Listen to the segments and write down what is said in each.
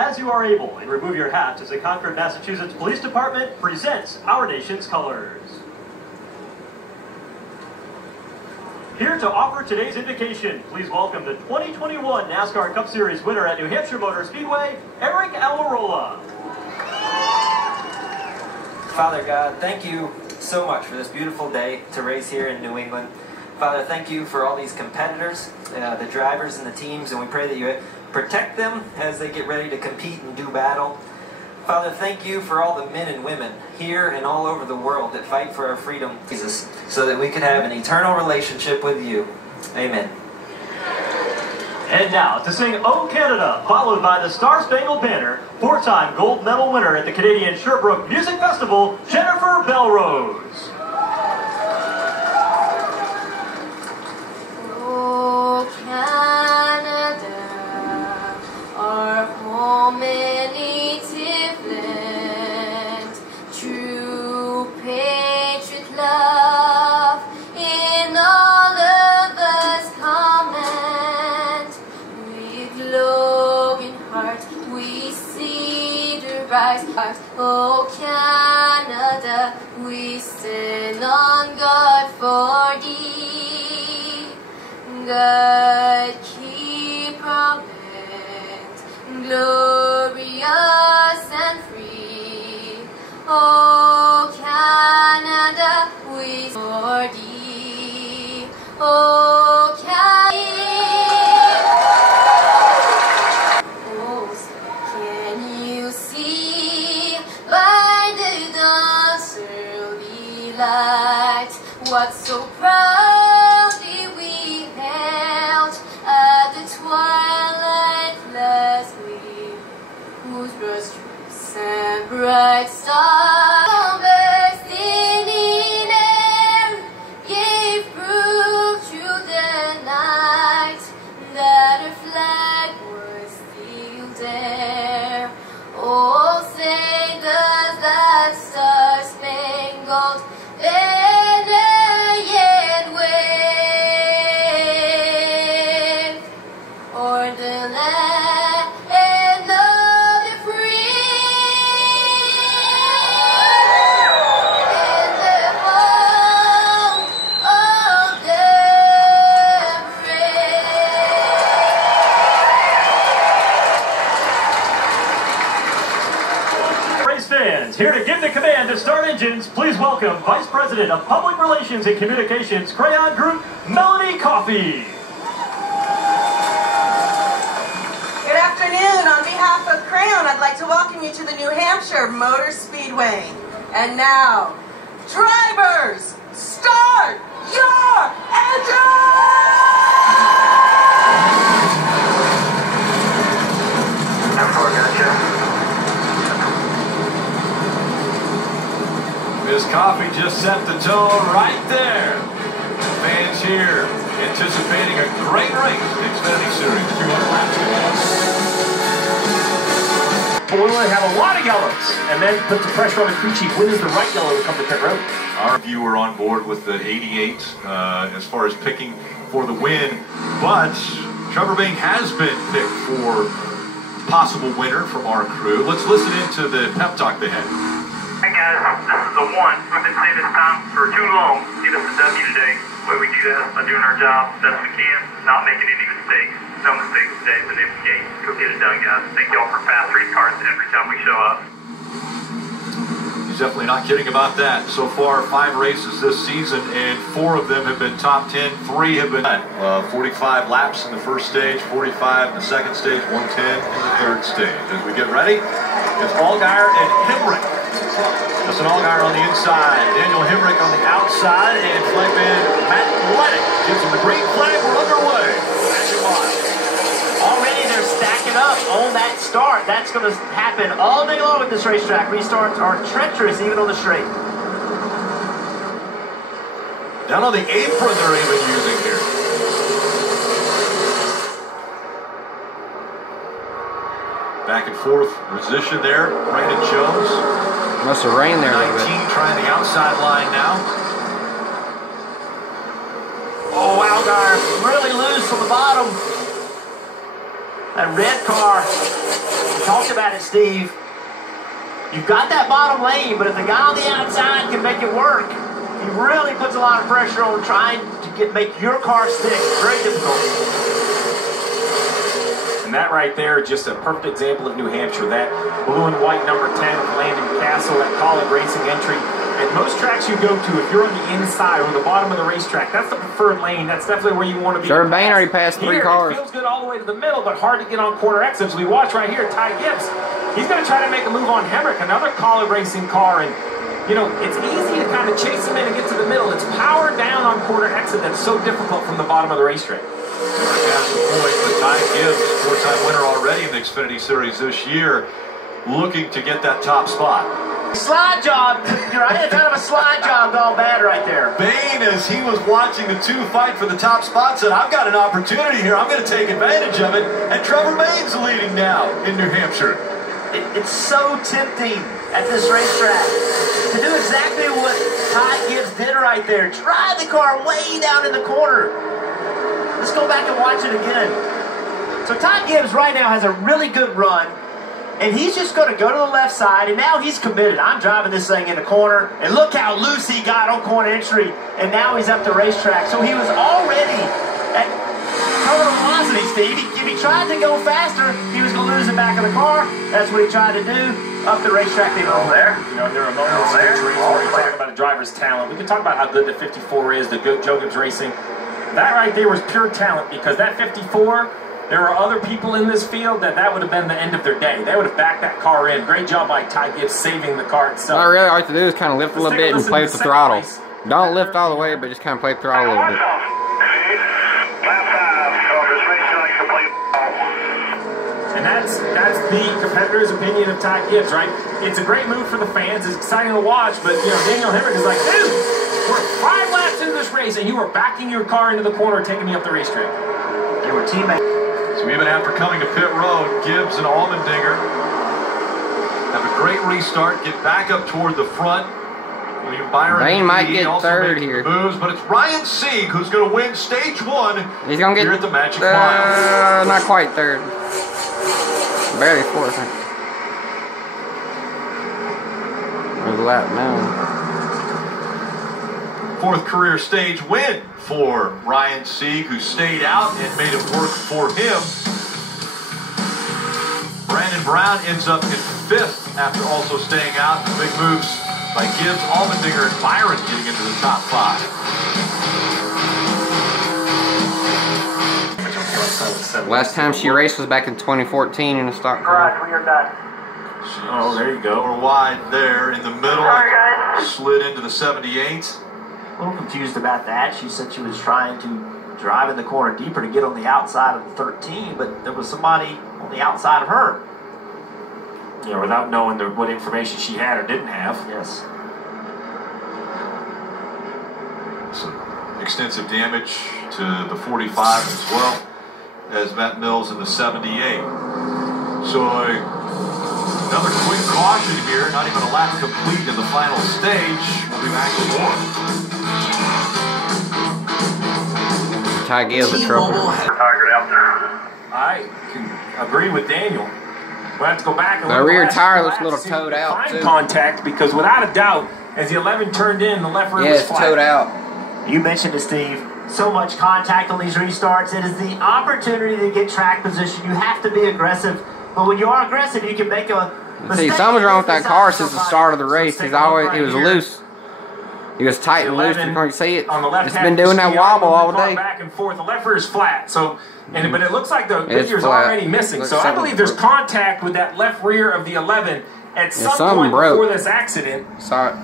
As you are able, and remove your hat as the Concord, Massachusetts Police Department presents our nation's colors. Here to offer today's invocation, please welcome the 2021 NASCAR Cup Series winner at New Hampshire Motor Speedway, Eric Almirola. Father God, thank you so much for this beautiful day to race here in New England. Father, thank you for all these competitors, the drivers and the teams, and we pray that you protect them as they get ready to compete and do battle. Father, thank you for all the men and women here and all over the world that fight for our freedom, Jesus, so that we could have an eternal relationship with you. Amen. And now, to sing "O Canada," followed by the Star-Spangled Banner, four-time gold medal winner at the Canadian Sherbrooke Music Festival, Jennifer Belrose. O Canada, our home and native land, true patriot love in all of us command. With longing heart we see the rise. O Canada, we stand on God for thee. God keep our land glorious and free. O Canada, we for thee. O Canada. Oh, can you see by the dawn's early light what so proudly we held at the twilight last week, whose broad streets and bright stars bursting in air gave proof through the night that a flag was still there. Oh, say does that star-spangled banner yet wave o'er the land of the free and the home of the brave. Race fans, here to give the command to start engines, please welcome Vice President of Public Relations and Communications, Crayon Group, Melanie Coffey. Good afternoon. On behalf of Crayon, I'd like to welcome you to the New Hampshire Motor Speedway. And now, drivers, start your engines! Miss Coffey just set the tone right there. Fans here anticipating a great race in the Xfinity Series. 200 laps to But we want to have a lot of yellows, and then put the pressure on the crew chief. When is the right yellow to come to pit road? Our viewer on board with the 88 as far as picking for the win, but Trevor Bayne has been picked for possible winner from our crew. Let's listen into the pep talk they had. Hey guys, this is the one. We've been saying this time for too long. Get us a W today. The way we do that by doing our job best we can, not making any mistakes. No mistakes today, but if you go get it done, guys. Thank y'all for fast race cars every time we show up. He's definitely not kidding about that. So far, 5 races this season, and 4 of them have been top 10. 3 have been 45 laps in the first stage, 45 in the second stage, 110 in the third stage. As we get ready, it's Allgaier and Hemrick. Justin Allgaier on the inside, Daniel Hemrick on the outside, and flagman Matt Lennox gives him the green flag. We're underway. Already they're stacking up on that start. That's going to happen all day long at this racetrack. Restarts are treacherous even on the straight. Down on the apron they're even using here. Back and forth position there. Brandon Jones. Must have rained there a little bit. 19 trying the outside line now. Oh, Allgaier really loose from the bottom. That red car, we talked about it, Steve. You've got that bottom lane, but if the guy on the outside can make it work, he really puts a lot of pressure on trying to make your car stick. Very difficult. And that right there, just a perfect example of New Hampshire. That blue and white number 10 of Landon Castle, that college racing entry. At most tracks you go to, if you're on the inside or the bottom of the racetrack, that's the preferred lane. That's definitely where you want to be. Sure, Bain already passed 3 cars. It feels good all the way to the middle, but hard to get on corner exits. We watch right here, Ty Gibbs. He's going to try to make a move on Hemrick, another college racing car. And, you know, it's easy to kind of chase him in and get to the middle. It's power down on corner exit that's so difficult from the bottom of the racetrack. That's the point, but Ty Gibbs, 4-time winner already in the Xfinity Series this year, looking to get that top spot. Slide job. You're right. Kind of a slide job gone bad right there. Bain, as he was watching the two fight for the top spot, said, I've got an opportunity here. I'm going to take advantage of it. And Trevor Bain's leading now in New Hampshire. It's so tempting at this racetrack to do exactly what Ty Gibbs did right there. Drive the car way down in the corner. Let's go back and watch it again. So Ty Gibbs right now has a really good run. And he's just going to go to the left side, and now he's committed. I'm driving this thing in the corner, and look how loose he got on corner entry, and now he's up the racetrack. So he was already at terminal velocity, Steve. If he tried to go faster, he was going to lose the back of the car. That's what he tried to do. Up the racetrack, they go there. You know, there are moments in the race where you talk about a driver's talent. We can talk about how good the 54 is, the good Joe Gibbs Racing. That right there was pure talent, because that 54... there are other people in this field that would have been the end of their day. They would have backed that car in. Great job by Ty Gibbs saving the car itself. All I really like to do is kind of lift a little bit and play with the throttle. Don't lift all the way, but just kind of play with the throttle a little bit. And that's the competitor's opinion of Ty Gibbs, right? It's a great move for the fans. It's exciting to watch, but you know, Daniel Hemrick is like, dude, we're 5 laps into this race, and you are backing your car into the corner, taking me up the racetrack. They were teammates. So even after coming to pit road, Gibbs and Allmendinger have a great restart, get back up toward the front. Bain might get third here. Moves, but it's Ryan Sieg who's going to win stage 1. He's going to get here at the Magic Mile. Not quite third. Barely fourth. There's a lap now. 4th career stage win for Ryan Sieg, who stayed out and made it work for him. Brandon Brown ends up in 5th after also staying out. The big moves by Gibbs, Allmendinger, and Byron getting into the top 5. Last time she raced was back in 2014 in a stock car. We are done. Oh, there you go. We're wide there in the middle. Slid into the 78. A little confused about that. She said she was trying to drive in the corner deeper to get on the outside of the 13, but there was somebody on the outside of her. You know, without knowing what information she had or didn't have. Yes. Some extensive damage to the 45 as well as Matt Mills in the 78. So another quick caution here. Not even a lap complete in the final stage. We'll be back with more. Ty Gibbs a trouble. I can agree with Daniel. We'll have to go back and the rear tire looks a little towed out too. Contact, because without a doubt, as the 11 turned in, the left rear was flat. Yeah, it's towed out. You mentioned it, Steve. So much contact on these restarts. It is the opportunity to get track position. You have to be aggressive, but when you are aggressive, you can make a mistake. See, something's wrong with that car since the start of the race. It was loose. He was tight and loose. You can see it. It's been doing that wobble all day. Back and forth. The left rear is flat. So, but it looks like the rear is already missing. So I believe there's contact with that left rear of the 11 at some point before this accident. Saw it.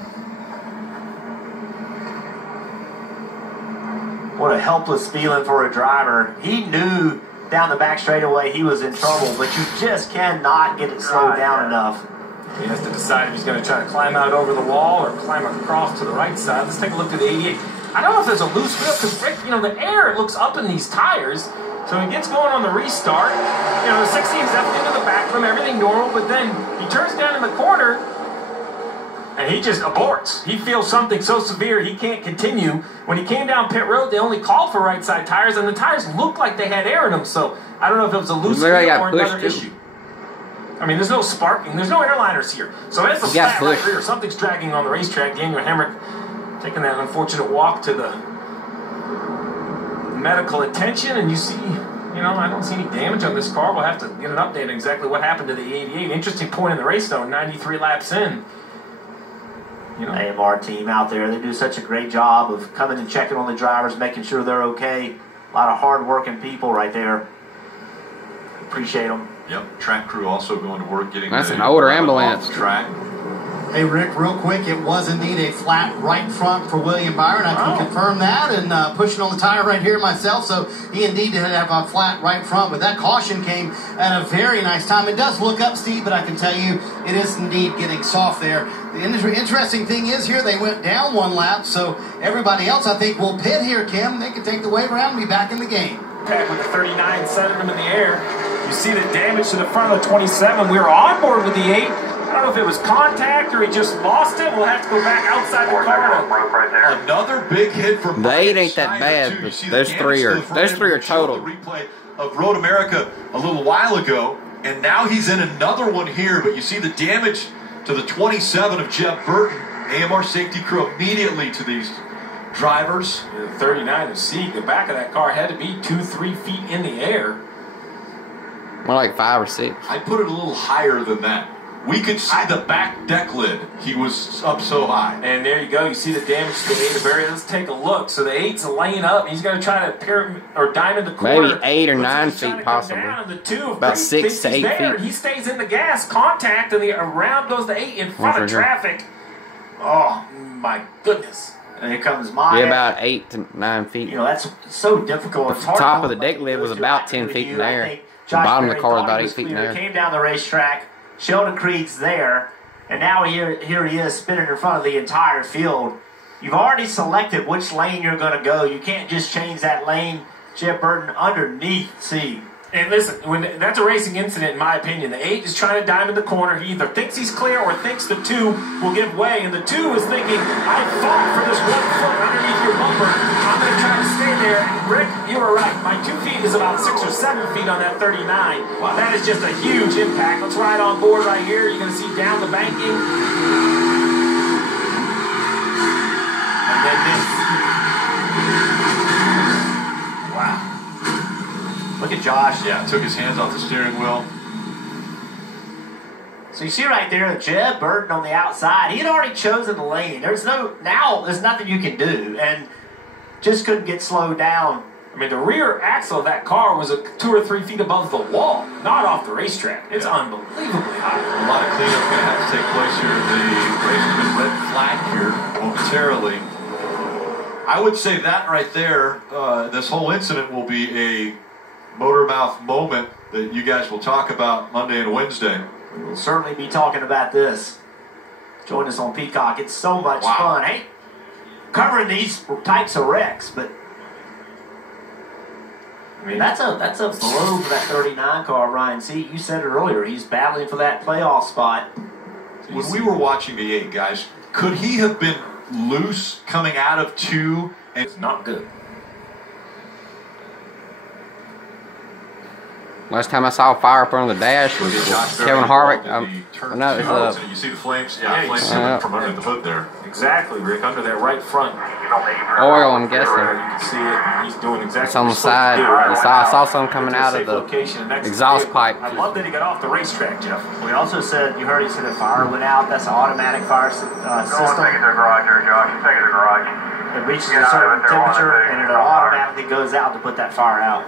What a helpless feeling for a driver. He knew down the back straightaway he was in trouble, but you just cannot get it slowed down enough. He has to decide if he's going to try to climb out over the wall or climb across to the right side. Let's take a look at the 88. I don't know if there's a loose wheel, because, you know, the air looks up in these tires. So he gets going on the restart. You know, the 16's up into the back from everything normal, but then he turns down in the corner. And he just aborts. He feels something so severe he can't continue. When he came down pit road, they only called for right side tires, and the tires looked like they had air in them. So I don't know if it was a loose wheel or another issue. I mean, there's no sparking. There's no airliners here. So that's a flat right rear. Something's dragging on the racetrack. Daniel Hemrick taking that unfortunate walk to the medical attention, and you see, you know, I don't see any damage on this car. We'll have to get an update on exactly what happened to the 88. Interesting point in the race, though, 93 laps in. You know, AMR team out there, they do such a great job of coming and checking on the drivers, making sure they're okay. A lot of hard-working people right there. Appreciate them. Yep, track crew also going to work getting. That's an older ambulance. Track. Hey, Rick, real quick, it was indeed a flat right front for William Byron. I can confirm that, and pushing on the tire right here myself, so he indeed did have a flat right front, but that caution came at a very nice time. It does look up steep, but I can tell you it is indeed getting soft there. The interesting thing is here, they went down one lap, so everybody else, I think, will pit here, Kim. They can take the wave around and be back in the game. With the 39 sending them in the air. You see the damage to the front of the 27. We were on board with the 8. I don't know if it was contact or he just lost it. We'll have to go back outside the car. Another big hit from the 8 ain't that bad, but those three are total. The replay of Road America a little while ago, and now he's in another one here, but you see the damage to the 27 of Jeb Burton. AMR safety crew immediately to these drivers. The 39 of Sieg, the back of that car had to be 2-3 feet in the air. More like 5 or 6. I put it a little higher than that. We could see the back deck lid. He was up so high. And there you go. You see the damage to the 8 of Barry. Let's take a look. So the 8's laying up. He's going to try to pair or diamond the corner. Maybe 8 or 9 feet possibly. The 2 about 6 to 8 feet. He stays in the gas contact, and around goes the 8 in front of traffic. Oh my goodness. And here comes my. Yeah, about 8 to 9 feet. You know, that's so difficult. The top of the deck lid was about 10 feet in the air. The bottom of the car was about 8 feet in the air. Came down the racetrack. Sheldon Creed's there, and now here he is spinning in front of the entire field. You've already selected which lane you're going to go. You can't just change that lane. Jeb Burton underneath Sieg. And listen, that's a racing incident, in my opinion. The 8 is trying to diamond the corner. He either thinks he's clear or thinks the 2 will give way. And the 2 is thinking, I fought for this 1 foot underneath your bumper. I'm going to try to stay there. And Rick, you were right. My 2 feet is about 6 or 7 feet on that 39. Wow, that is just a huge impact. Let's ride on board right here. You're going to see down the banking. And then this. Wow. Look at Josh. Yeah, took his hands off the steering wheel. So you see right there, Jeb Burton on the outside. He had already chosen the lane. There's nothing you can do, and just couldn't get slowed down. I mean, the rear axle of that car was 2 or 3 feet above the wall, not off the racetrack. It's unbelievably high. A lot of cleanup going to have to take place here. The race has been red flagged here momentarily. I would say that right there, this whole incident will be a motor mouth moment that you guys will talk about Monday and Wednesday. We'll certainly be talking about this. Join us on Peacock. It's so much fun. Hey, covering these types of wrecks, but I mean that's a blow for that 39 car, Ryan. See, you said it earlier. He's battling for that playoff spot. When we were watching the 8, guys, could he have been loose coming out of 2? And it's not good. Last time I saw a fire up on the dash was Kevin Harvick. No, it was you see the flames? Yeah, flames coming from under the hood there. Exactly, Rick, under that right front. Oil, I'm guessing. You can see it. He's doing exactly. It's on the side. I saw some coming out of the exhaust pipe. I love that he got off the racetrack, Jeff. We also said, you heard he said a fire went out. That's an automatic fire system. Take it to the garage there, Josh. Take it to the garage. It reaches a certain temperature, and it automatically goes out to put that fire out.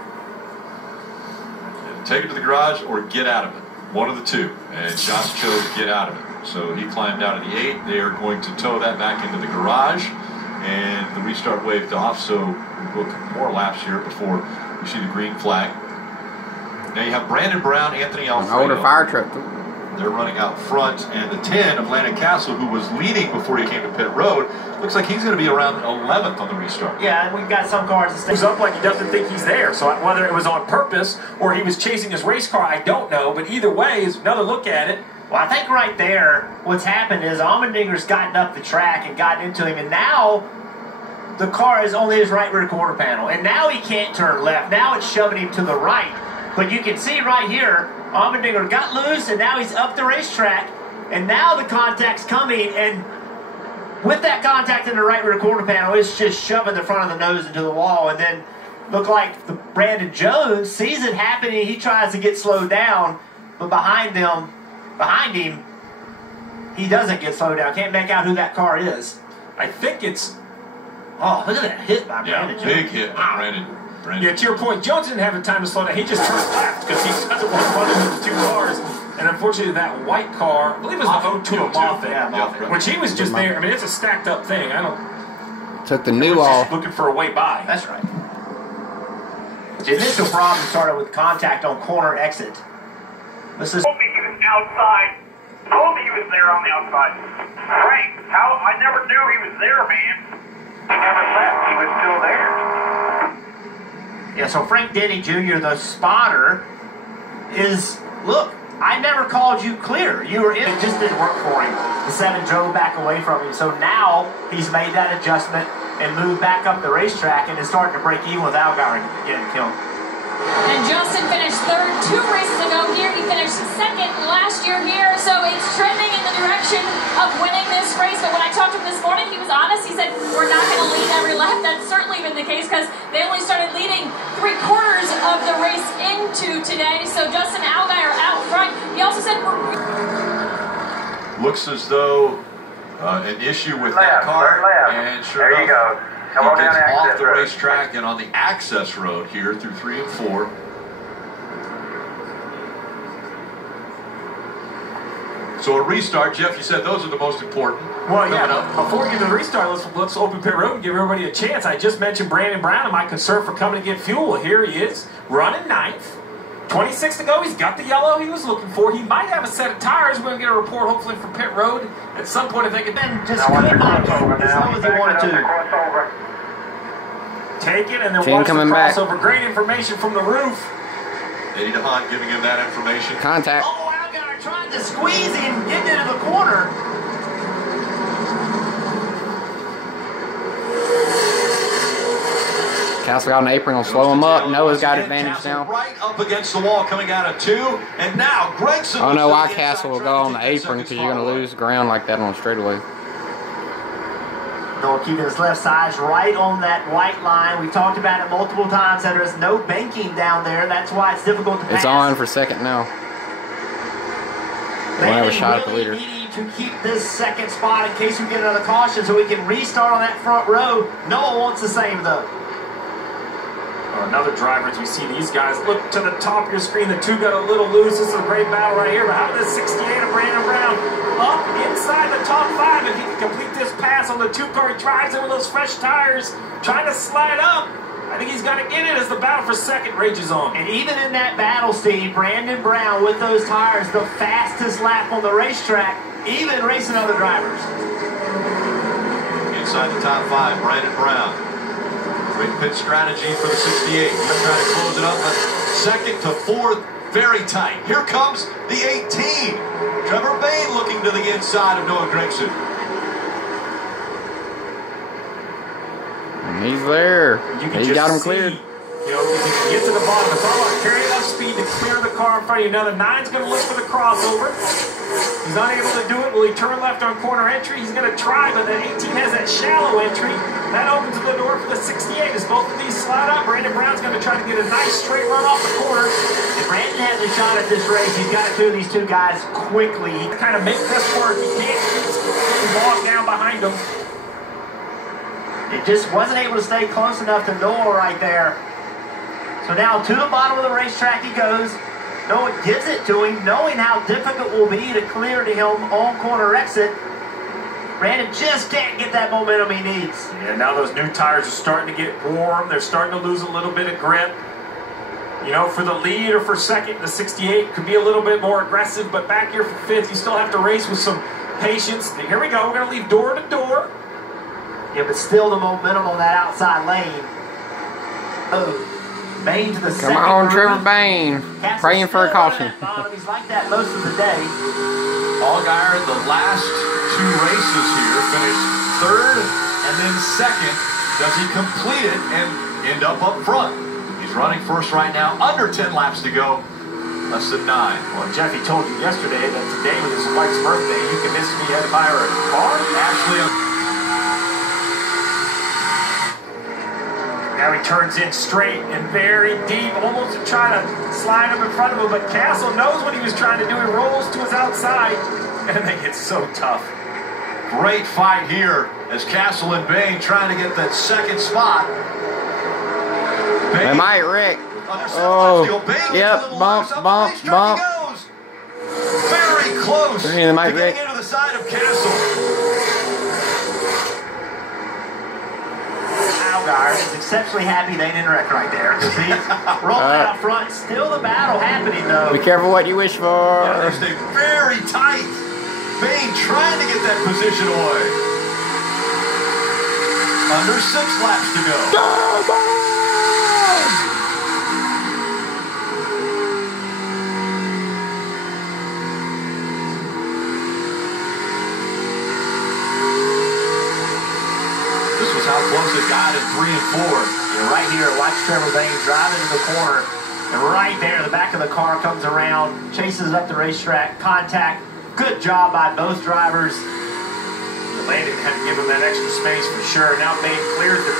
Take it to the garage or get out of it. One of the two. And Josh chose get out of it. So he climbed out of the 8. They are going to tow that back into the garage. And the restart waved off. So we'll book more laps here before you see the green flag. Now you have Brandon Brown, Anthony Alfredo. An older fire truck. They're running out front. And the 10 of Landon Castle, who was leading before he came to pit road, looks like he's going to be around 11th on the restart. Yeah, and we've got some cars that He's up like he doesn't think he's there. So whether it was on purpose or he was chasing his race car, I don't know. But either way, is another look at it. Well, I think right there, what's happened is Allmendinger's gotten up the track and gotten into him, and now the car is on his right rear quarter panel, and now he can't turn left. Now it's shoving him to the right. But you can see right here, Allmendinger got loose, and now he's up the racetrack, and now the contact's coming, and with that contact in the right rear quarter panel, it's just shoving the front of the nose into the wall, and then look like Brandon Jones sees it happening. He tries to get slowed down, but behind him, he doesn't get slowed down. Can't make out who that car is. I think it's... Oh, look at that hit by Brandon Jones. Big hit by Brandon. Yeah, to your point, Jones didn't have the time to slow down. He just turned left because he doesn't want to run into the two cars. And unfortunately, that white car, I believe it was the 02 Moffett, which he was just there. I mean, it's a stacked up thing. I don't... Took the new off. Looking for a way by. That's right. The initial problem started with contact on corner exit. This is... Told me he was outside. Told me he was there on the outside. Frank, how? I never knew he was there, man. He never left. He was still there. Yeah, so Frank Denny Jr., the spotter, is, look, I never called you clear. You were in. It just didn't work for him. The 7 drove back away from him. So now he's made that adjustment and moved back up the racetrack and is starting to break even with Allgaier getting killed. And Justin finished third 2 races ago here. He finished second last year here. So it's trending in the direction of winning this race. But when I talked to him this morning, he was honest. He said, we're not going to lead every lap. That's certainly been the case because they only started leading 3/4 of the race into today. So Justin Allgaier out front. He also said, looks as though an issue with that car. And sure there you enough, go. Come on he down gets the off access the road. racetrack and on the access road here through 3 and 4. So a restart, Jeff, you said those are the most important. Well, yeah, before we get to the restart, let's open pit road and give everybody a chance. I just mentioned Brandon Brown and my concern for coming to get fuel. Well, here he is, running 9th. 26 to go. He's got the yellow he was looking for. He might have a set of tires. We're going to get a report, hopefully, from pit road at some point if they can just could not go as low as he wanted to. Take it and then King watch the coming back. crossover. Great information from the roof. Eddie DeHaan giving him that information. Contact. Oh, Allgaier tried to squeeze him, getting into the corner. Castle got an apron, will slow him up. Noah's got advantage now. Right up against the wall, coming out of 2, and now Gregson. I don't know why Castle will go on the apron because you're going to lose ground like that on a straightaway. Noah keeping his left side right on that white line. We talked about it multiple times that there's no banking down there. That's why it's difficult to pass. It's on for second now. They won't have a shot at the leader. Needing to keep this second spot in case we get another caution so we can restart on that front row. Noah wants the same though. Another driver, as you see these guys look to the top of your screen. The 2 got a little loose. This is a great battle right here. But how about this 68 of Brandon Brown up inside the top 5? If he can complete this pass on the 2 car, he drives in with those fresh tires, trying to slide up. I think he's got to get it as the battle for second rages on. And even in that battle, Steve, Brandon Brown with those tires, the fastest lap on the racetrack, even racing other drivers. Inside the top 5, Brandon Brown. Great pit strategy for the 68. He's trying to close it up, but 2nd to 4th, very tight. Here comes the 18. Trevor Bayne looking to the inside of Noah Gregson. And he's there. He got him cleared. You know, if you can get to the bottom, it's all about carrying enough speed to clear the car in front of you. Now the 9's going to look for the crossover. He's unable to do it. Will he turn left on corner entry? He's going to try, but the 18 has that shallow entry. That opens the door for the 68. As both of these slide up, Brandon Brown's going to try to get a nice straight run off the corner. If Brandon has a shot at this race, he's got to clear these 2 guys quickly. He kind of make this work. He can't keep bogged down behind him. It just wasn't able to stay close enough to Noah right there. So now to the bottom of the racetrack he goes. Noah gives it to him, knowing how difficult it will be to clear to him on corner exit. Brandon just can't get that momentum he needs. Yeah, now those new tires are starting to get warm. They're starting to lose a little bit of grip. You know, for the lead or for second, the 68 could be a little bit more aggressive, but back here for 5th, you still have to race with some patience. Here we go. We're going to leave door to door. Yeah, but still the momentum on that outside lane. Oh. Bayne to the Come on, Trevor Bayne. Praying for a caution. He's like that most of the day. Allgaier, the last two races here, finished third and then second. Does he complete it and end up front? He's running first right now, under 10 laps to go, less than 9. Well, Jeffy told you yesterday that today was his wife's birthday. You convinced me he had to buy her a car? Ashley. Now he turns in straight and very deep, almost trying to slide up in front of him, but Castle knows what he was trying to do. He rolls to his outside, and they get so tough. Great fight here as Castle and Bain trying to get that second spot. Am I Rick? Oh, yep, bump. Very close to getting into the side of Castle. Allgaier is exceptionally happy they didn't wreck right there. He's rolling out front. Still the battle happening, though. Be careful what you wish for. Yeah, they stay very tight. Bain trying to get that position away. Under 6 laps to go. Come on! This was how close it got in 3 and 4. Yeah, right here, watch Trevor Bain drive into the corner. And right there, the back of the car comes around, chases up the racetrack, contact. Good job by both drivers. Landon had to give him that extra space for sure. Now Bain clears the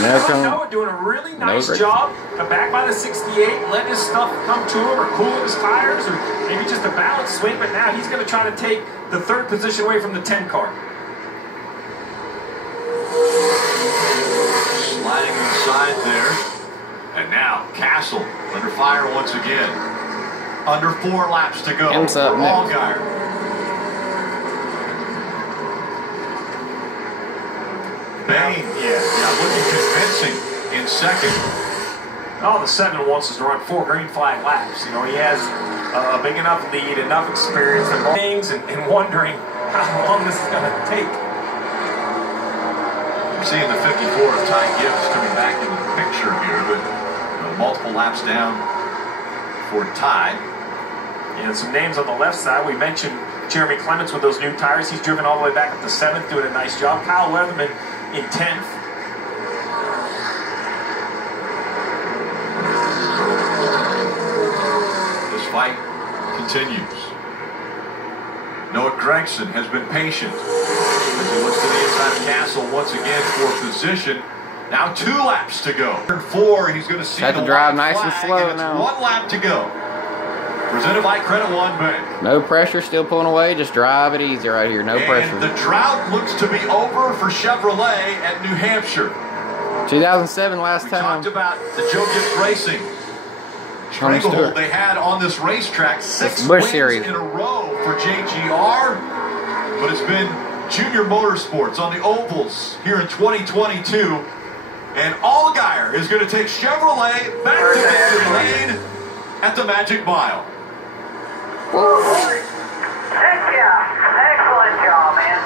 10. Noah doing a really nice job. Come back by the 68, letting his stuff come to him or cooling his tires or maybe just a balance swing. But now he's going to try to take the 3rd position away from the 10 car. Sliding inside there. And now Castle under fire once again. Under 4 laps to go for Allgaier. Bain, looking convincing in second. All the 7 wants is to run 4 green flag laps. You know, he has a big enough lead, enough experience, and things, and wondering how long this is going to take. We're seeing the 54 of Ty Gibbs coming back in the picture here, but multiple laps down for Ty. And some names on the left side. We mentioned Jeremy Clements with those new tires. He's driven all the way back up to 7th, doing a nice job. Kyle Weatherman in 10th. This fight continues. Noah Gregson has been patient as he looks to the inside of Castle once again for position. Now 2 laps to go. Turn 4, he's going to see the drive nice and slow now. 1 lap to go. Presented by Credit One Bank. No pressure, still pulling away. Just drive it easy right here. No pressure. The drought looks to be over for Chevrolet at New Hampshire. 2007 last time. We talked about the Joe Gibbs Racing stranglehold they had on this racetrack. 6 wins in a row for JGR. But it's been Junior Motorsports on the ovals here in 2022. And Allgaier is going to take Chevrolet back to victory lane at the Magic Mile. Heck yeah. Excellent job, man.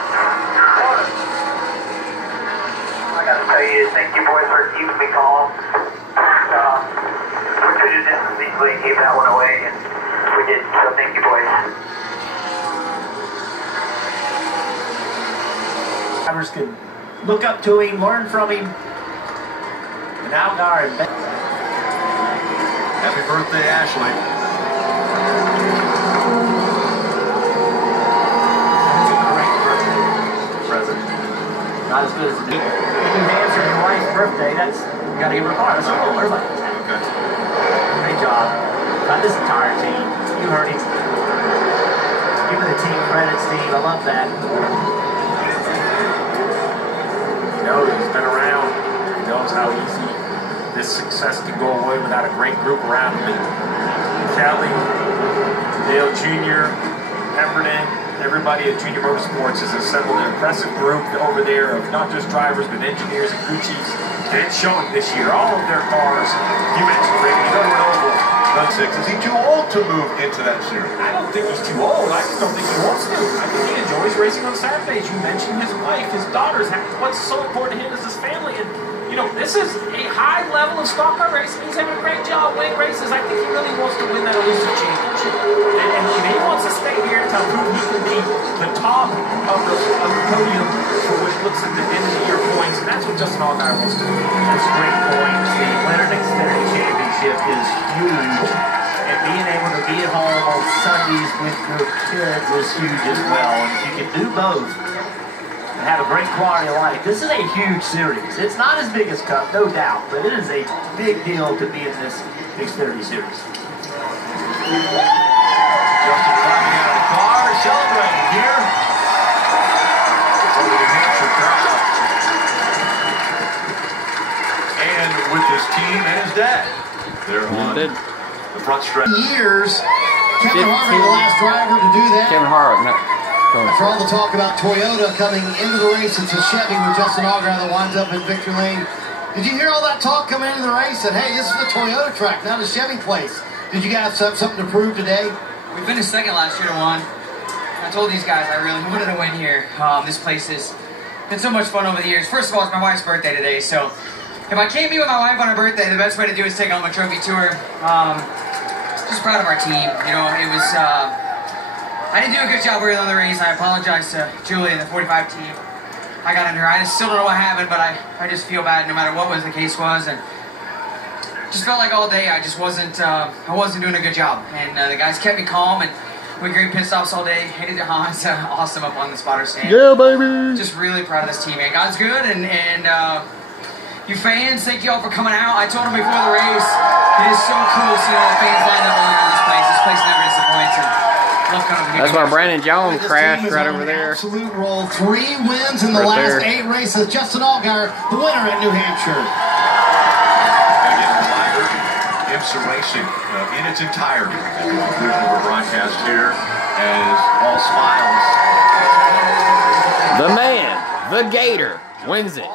I gotta tell you, thank you boys for keeping me calm. We could have just easily gave that one away, and we didn't, so thank you boys. Drivers can look up to him, learn from him. And Allgaier. Happy birthday, Ashley. Not as good as the New Hampshire, your wife's birthday. That's, you gotta give her a car. That's all. Everybody. Okay. Great job. Got this entire team. You heard him. Giving the team credit, Steve. I love that. You know, he's been around. He knows how easy this success can go away without a great group around him. Kelly, Dale Jr., Pemberton, everybody at Junior Motorsports has assembled an impressive group over there of not just drivers, but engineers and crew chiefs. And it's showing this year. All of their cars, you mentioned Rick, you go to an oval. Is he too old to move into that series? I don't think he's too old. I just don't think he wants to. I think he enjoys racing on Saturdays. You mentioned his wife, his daughters. What's so important to him is his family. And, you know, this is a high level of stock car racing. He's having a great job winning races. I think he really wants to win that elusive championship. And he wants to stay here to prove he can be the top of the podium for what looks at the end of the year points. And that's what Justin Allgaier wants to do. That's a great point. The Leonard Xfinity Championship is huge. And being able to be at home on Sundays with your kids is huge as well. And if you can do both, have a great quality of life. This is a huge series. It's not as big as Cup, no doubt, but it is a big deal to be in this Xfinity series. Justin climbing out of the car, celebrating here for the New Hampshire crowd. And with his team and his dad. They're on the front stretch. Years, Kevin Harvick, the last driver to do that. Kevin Harvick, no. After all the talk about Toyota coming into the race, it's a Chevy with Justin Allgaier that winds up in victory lane. Did you hear all that talk coming into the race? That, hey, this is the Toyota track, not a Chevy place. Did you guys have something to prove today? We finished second last year to one. I told these guys I really wanted to win here. This place has been so much fun over the years. First of all, it's my wife's birthday today, so if I can't be with my wife on her birthday, the best way to do it is take home a trophy tour. Just proud of our team. You know, it was... I didn't do a good job early on the race. I apologize to Julie and the 45 team. I got under her. I still don't know what happened, but I just feel bad no matter what the case was, and just felt like all day I just wasn't doing a good job. And the guys kept me calm, and we great pit stops all day. Hated the Hans, awesome up on the spotter stand. Yeah, baby. Just really proud of this team, man. God's good, and you fans, thank you all for coming out. I told them before the race, it is so cool seeing all the fans lined up all around this place. This place never disappoints. And that's why Brandon Jones crashed right over there. Absolute roll. 3 wins in the last 8 races. Justin Allgaier, the winner at New Hampshire. Again, a reminder, IMSA Racing in its entirety at the conclusion of our broadcast here as all smiles. The man, the Gator, wins it.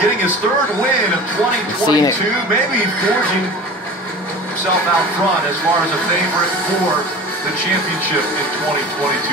Getting his 3rd win of 2022, maybe forging himself out front as far as a favorite for the championship in 2022.